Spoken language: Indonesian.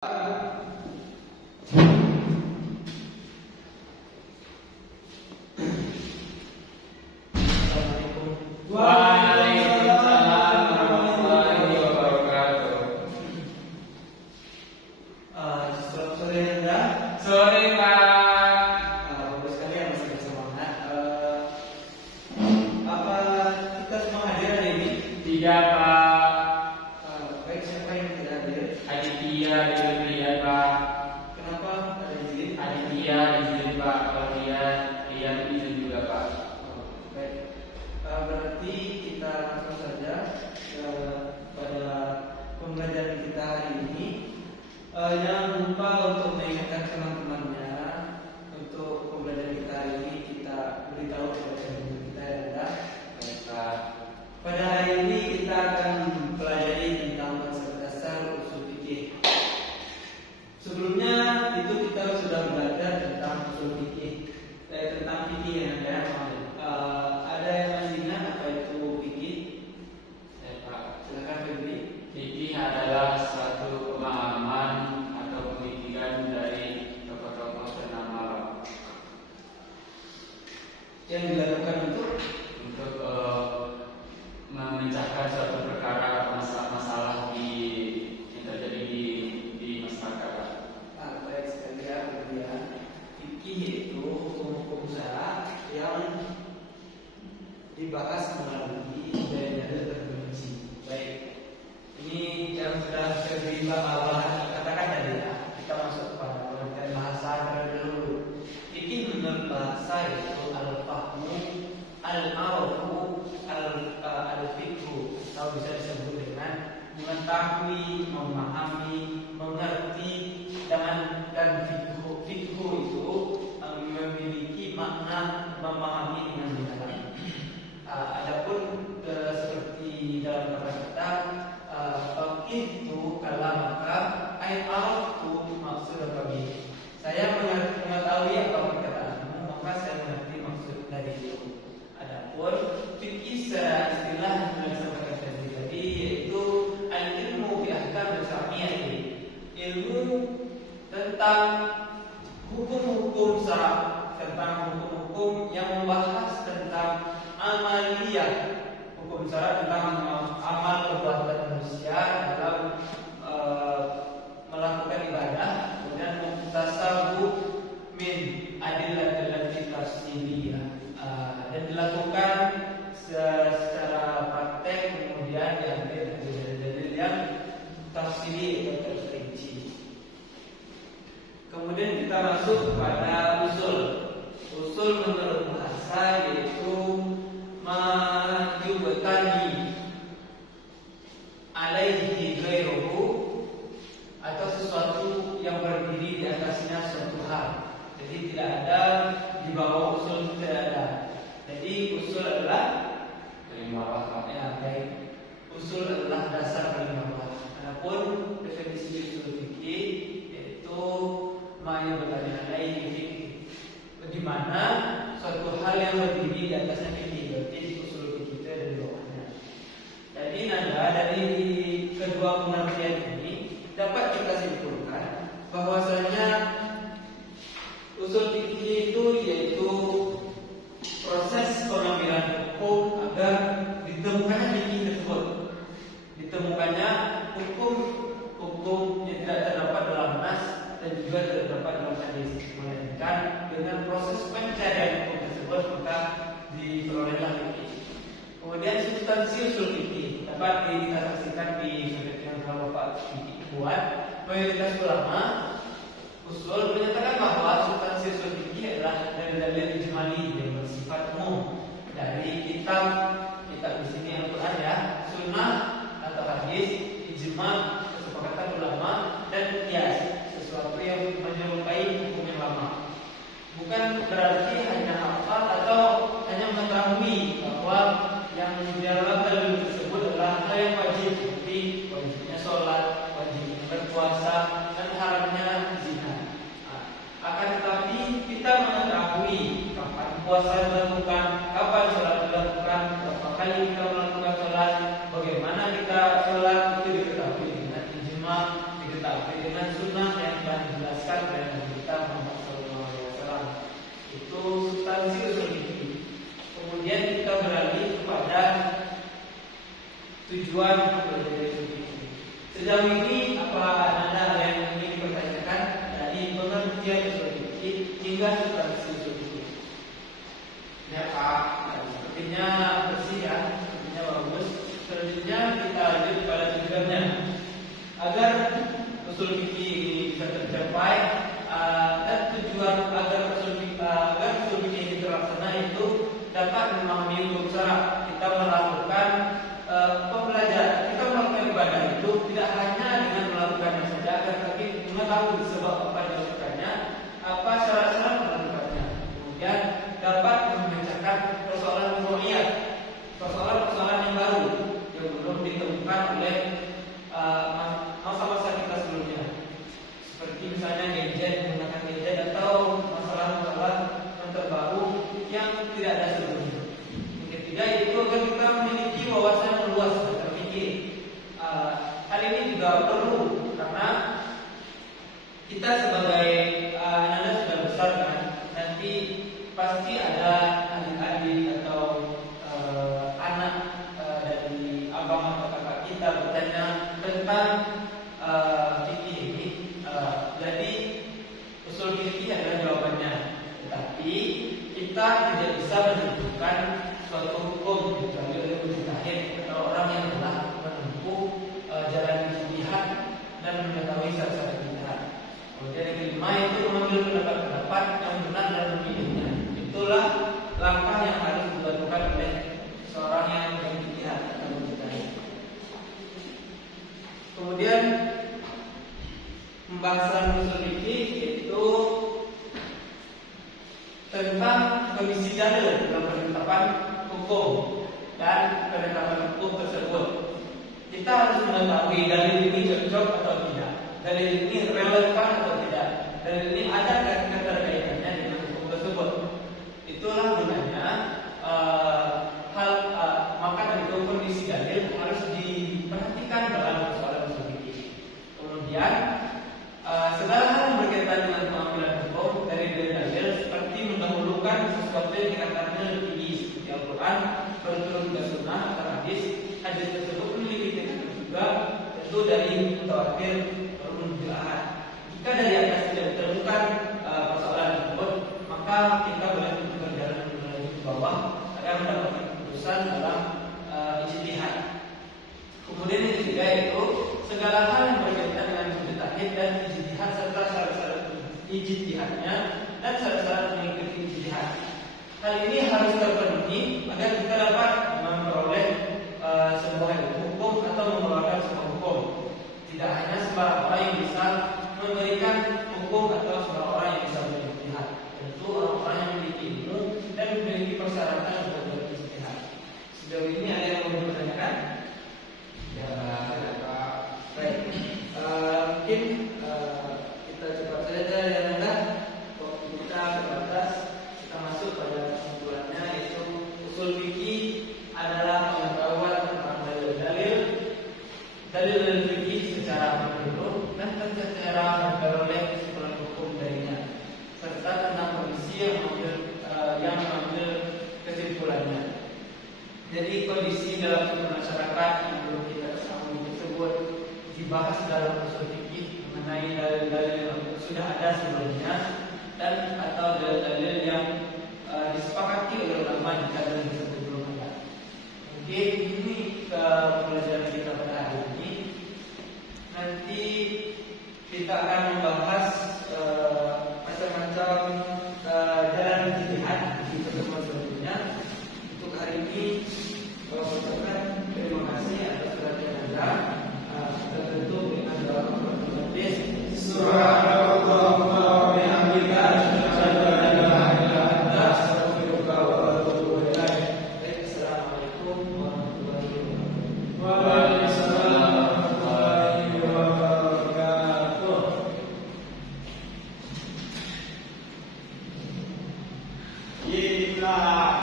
Waalaikumsalam warahmatullahi wabarakatuh. Selamat sore Anda. Sore Pak. Bagus sekali ya masih bersemangat. Apa kita semua hadir hari ini? Tidak Pak. Baik, siapa yang tidak hadir? Aditya diberikan Pak. Kenapa ada izin? Aditya izin Pak. Kalau dia izin juga Pak. Baik. Berarti kita langsung saja pada pembelajaran kita hari ini. Jangan lupa untuk mengingatkan teman-temannya untuk pembelajaran kita hari ini kita beritahu kepada guru kita ya Anda. Baik Pak. Pada hari ini kita akan mempelajari tentang konsep dasar usul fikih. Sebelumnya itu kita sudah belajar tentang usul fikih, tentang fikih yang ada. Ada yang masih ingat apa itu fikih? Ya Pak. Silakan Febri. Fikih adalah suatu pemahaman atau pemikiran dari tokoh-tokoh ternama Pak. Yang dilakukan untuk memecahkan suatu perkara masalah yang terjadi di masyarakat. baik sekali ya kemudian fikih itu hukum-hukum syara yang dibahas melalui dalil terperinci. Baik, ini yang sudah Febri katakan tadi ya. Kita masuk pada pengertian bahasa terlebih dahulu. Fikih menurut bahasa itu al-fahmu, al-ma'rufu, al-fikhu, atau bisa disebut dengan mengetahui, memahami, mengerti, dan fikhu itu memiliki makna memahami dengan benar. Adapun seperti dalam kata-kata fikih itu kalamaka ay araftu maksud kami. Saya mengetahui apa perkataanmu, maka saya mengerti maksud dari itu. Adapun fikih secara istilah yang disampaikan tadi yaitu al-ilmu bi ahkam syar'iyyah, ilmu tentang hukum-hukum syara', tentang hukum-hukum yang membahas tentang amaliyah, hukum syara' tentang amal perbuatan manusia dalam melakukan ibadah, kemudian muktasabu min adillatil lati tafsiliyah, dan dilakukan secara praktek, kemudian diambil dalil yang tafsili atau terperinci. Kemudian kita masuk kepada usul. Usul menurut bahasa yaitu majubtani alaihi ghairuhu, atau sesuatu yang berdiri di atasnya suatu hal. Jadi tidak ada di bawah usul, tidak ada. Jadi usul adalah Paling bawah Pak. ya baik. Usul adalah dasar paling bawah. Adapun definisi usul fikih yaitu majubtani alaihi fikih, di mana suatu hal yang berdiri di atasnya fikih. Berarti usul fikih itu ada di bawahnya. Jadi nada dari kedua pengertian ini dapat kita simpulkan bahwasanya usul fikih itu yaitu proses pengambilan hukum agar ditemukannya fikih tersebut, ditemukannya hukum yang tidak terdapat dalam nas dan juga tidak terdapat dalam hadis, melainkan dengan proses pencarian hukum tersebut maka diperolehlah fikih. Kemudian substansi usul fikih dapat kita saksikan di yang telah Bapak buat. Mayoritas ulama usul menyatakan bahwa substansi usul fikih adalah dalil-dalil ijmali yang bersifat umum dari kitab di sini Al-Quran ya, sunnah atau hadis, ijma, kesepakatan ulama, dan qiyas, sesuatu yang menyerupai hukum yang lama. Bukan berarti hanya hafal atau hanya mengetahui bahwa yang dalam dalil tersebut adalah hal yang wajib, seperti wajibnya sholat, wajibnya berpuasa, dan haramnya zina. Akan tetapi kita mengetahui kapan puasa dilakukan, kapan sholat dilakukan, berapa kali kita melakukan sholat, bagaimana kita sholat itu diketahui dengan ijma, diketahui dengan sunnah tiga substansi usul fikih. Ini apa? Sepertinya bersih ya, sepertinya bagus. Selanjutnya kita lanjut pada tujuannya. Agar usul fikih bisa tercapai, dan tujuan agar usul fikih ini terlaksana itu dapat memahami hukum syara. Kita melakukan pembelajaran, kita melakukan ibadah itu tidak hanya dengan melakukannya saja, tetapi mengetahui sebab apa dilakukannya, apa syarat-syarat melakukannya. Kemudian dapat memecahkan persoalan-persoalan yang baru yang belum ditemukan oleh masa-masa kita sebelumnya. Seperti misalnya gadget, menggunakan gadget, atau masalah-masalah yang terbaru yang tidak ada sebelumnya. Yang ketiga itu agar kita memiliki wawasan yang luas dan terpikir. Hal ini juga perlu karena kita sebagai anak sudah besar kan, nanti pasti ada adik-adik atau anak dari abang atau kakak kita bertanya tentang fikih ini. Jadi usul fikih adalah jawabannya, tetapi kita tidak bisa menentukan suatu hukum kecuali oleh mujtahid atau orang yang telah menempuh jalan ijtihad dan mengetahui syarat-syarat ijtihad. Kemudian yang kelima itu mengambil pendapat-pendapat yang benar dan memilihnya. Itulah langkah yang harus dilakukan oleh seorang yang berijtihad atau mujtahid. Kemudian pembahasan usul fikih itu tentang kondisi dalil dalam penetapan hukum dan penetapan hukum tersebut. Kita harus mengetahui dalil ini cocok atau tidak, dalil ini relevan atau tidak, dalil ini ada keterkaitannya dengan hukum tersebut. Itulah gunanya maka dari itu kondisi dalil harus diperhatikan dalam persoalan usul fikih. Kemudian segala hal yang berkaitan dengan pengambilan hukum dari dalil seperti mendahulukan sesuatu yang dikatakan lebih tinggi seperti Al-Quran, berturut ke sunnah atau hadis. Hadis tersebut memiliki tingkatan juga tentu dari mutawatir menuju ahad. Jika dari atas tidak ditemukan persoalan tersebut, maka kita boleh berjalan menuju ke bawah agar mendapatkan keputusan dalam ijtihad. Kemudian yang ketiga itu segala hal yang berkaitan dengan mujtahid dan ijtihad serta syarat-syarat ijtihadnya dan syarat-syarat mengikuti ijtihad. Hal ini harus terpenuhi agar kita dapat memperoleh sebuah hukum atau mengeluarkan sebuah hukum. Tidak hanya sembarang orang yang bisa memberikan hukum atau sembarang orang yang bisa berijtihad. Tentu orang-orang yang memiliki ilmu dan memiliki persyaratan untuk berijtihad. Sejauh ini ada yang mau ditanyakan? Ya, tidak Pak. Baik. Mungkin kita cepat saja ya Nanda. Waktu kita terbatas, kita masuk pada kesimpulannya, yaitu usul fikih adalah pengetahuan tentang dalil fikih secara menyeluruh dan secara memperoleh kesimpulan hukum darinya, serta tentang kondisi yang mengambil kesimpulannya. Jadi kondisi dalam masyarakat yang belum kita ketahui tersebut dibahas dalam usul fikih mengenai dalil-dalil yang sudah ada sebelumnya dan atau dalil-dalil yang disepakati oleh ulama jika dalil tersebut belum ada. Mungkin ini pelajaran kita pada hari ini. Nanti kita akan membahas macam-macam jalan ijtihad di pertemuan selanjutnya. Untuk hari ini terima kasih atas perhatian Anda. Kita tutup dengan doa penutup. Subhanallah wa bihamdika asyhadu an la ilaha illa anta astaghfiruka wa atubu ilaik. Assalamualaikum